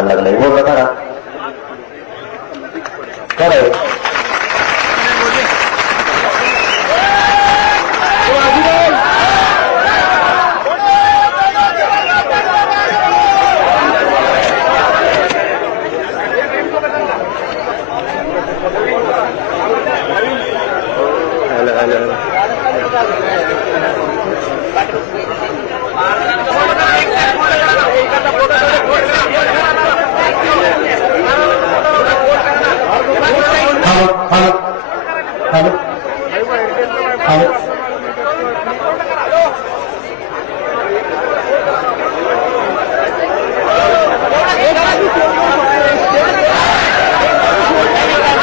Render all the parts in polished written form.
दिसायला लागलाय बोल करा काय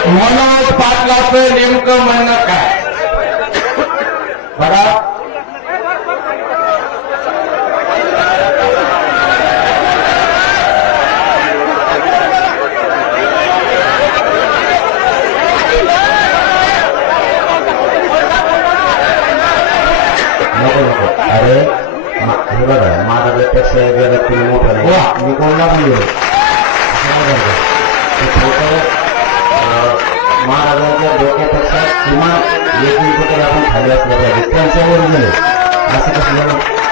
मनोज पाटलाचं नेमकं म्हणणं काय बघा अरे हे बघा महाराजापेक्षा जगात तुम्ही मोठं नाही मी कोणला बोललो महाराजांच्या डोक्यापेक्षा किमान 1 इंच तरी आपण खाली असलं पाहिजे त्यांच्यावर गेले असं कसं